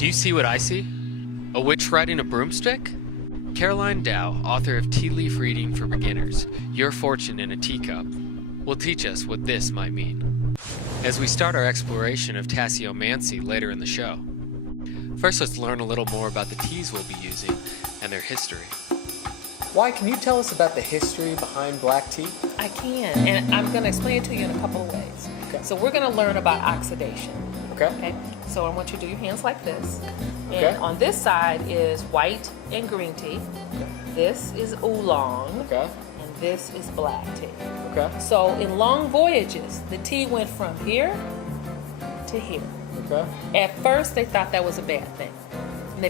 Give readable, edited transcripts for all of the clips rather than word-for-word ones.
Do you see what I see? A witch riding a broomstick? Caroline Dow, author of Tea Leaf Reading for Beginners, Your Fortune in a Teacup, will teach us what this might mean as we start our exploration of Tasseomancy later in the show. First, let's learn a little more about the teas we'll be using and their history. Why, can you tell us about the history behind black tea? I can, and I'm going to explain it to you in a couple of ways. Okay. So we're going to learn about oxidation. Okay. So I want you to do your hands like this. Okay. And on this side is white and green tea. Okay. This is oolong. Okay. And this is black tea. Okay. So in long voyages, the tea went from here to here. Okay. At first, they thought that was a bad thing.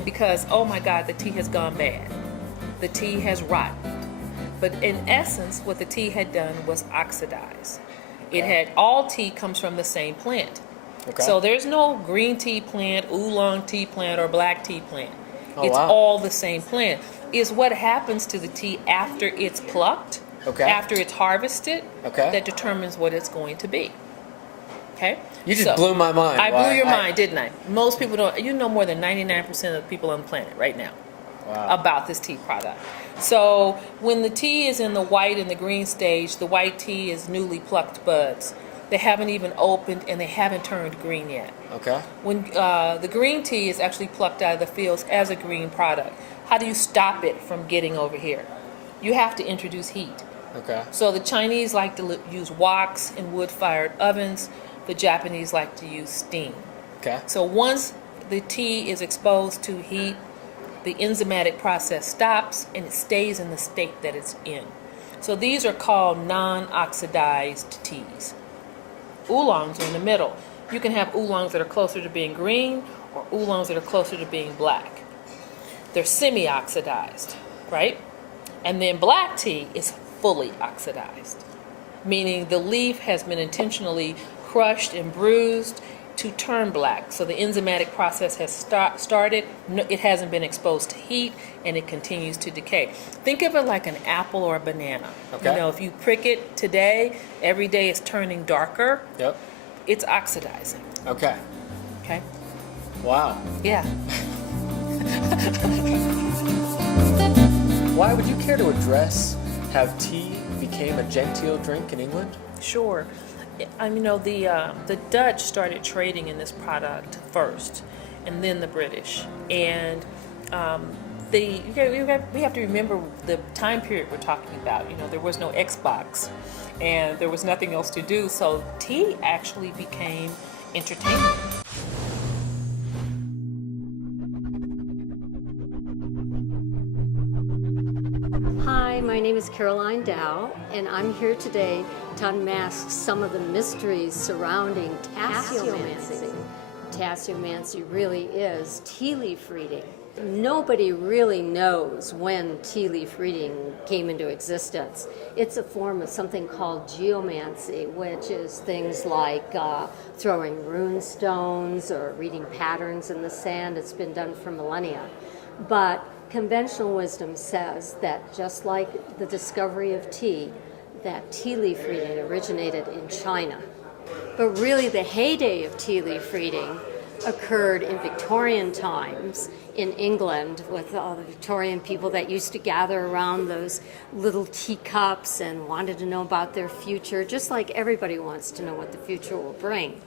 Because, oh my God, the tea has gone bad. The tea has rotten. But in essence, what the tea had done was oxidize. It had, all tea comes from the same plant. Okay. So there's no green tea plant, oolong tea plant, or black tea plant. Oh, It's wow. all the same plant. It's what happens to the tea after it's plucked, Okay. after it's harvested, Okay. that determines what it's going to be. Okay? You just blew my mind. I Why- blew your mind, didn't I? Most people don't, you know more than 99% of the people on the planet right now about this tea product. So when the tea is in the white and the green stage, the white tea is newly plucked buds. They haven't even opened and they haven't turned green yet. Okay. When the green tea is actually plucked out of the fields as a green product, how do you stop it from getting over here? You have to introduce heat. Okay. So the Chinese like to use woks in wood-fired ovens. The Japanese like to use steam. Okay. So once the tea is exposed to heat, the enzymatic process stops and it stays in the state that it's in. So these are called non-oxidized teas. Oolongs are in the middle. You can have oolongs that are closer to being green or oolongs that are closer to being black. They're semi-oxidized, right? And then black tea is fully oxidized, meaning the leaf has been intentionally crushed and bruised to turn black. So the enzymatic process has started. It hasn't been exposed to heat, and it continues to decay. Think of it like an apple or a banana. Okay. You know, if you prick it today, every day it's turning darker. Yep. It's oxidizing. Okay. Okay. Wow. Yeah. Why would you care to address how tea became a genteel drink in England? Sure. I mean, you know, the Dutch started trading in this product first, and then the British. And we have to remember the time period we're talking about. You know, there was no Xbox, and there was nothing else to do, so tea actually became entertainment. Hi, my name is Caroline Dow, and I'm here today to unmask some of the mysteries surrounding Tasseomancy. Tasseomancy really is tea leaf reading. Nobody really knows when tea leaf reading came into existence. It's a form of something called geomancy, which is things like throwing rune stones or reading patterns in the sand. It's been done for millennia. But conventional wisdom says that just like the discovery of tea, that tea leaf reading originated in China. But really the heyday of tea leaf reading occurred in Victorian times in England with all the Victorian people that used to gather around those little teacups and wanted to know about their future, just like everybody wants to know what the future will bring.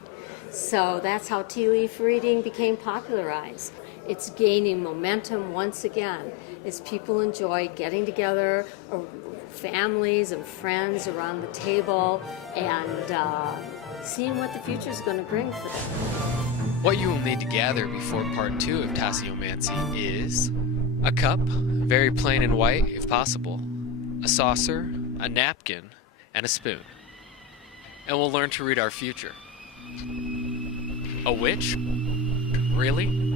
So that's how tea leaf reading became popularized. It's gaining momentum once again as people enjoy getting together, or families and friends around the table, and seeing what the future is going to bring for them. What you will need to gather before part 2 of Tasseomancy is a cup, very plain and white if possible, a saucer, a napkin, and a spoon. And we'll learn to read our future. A witch? Really?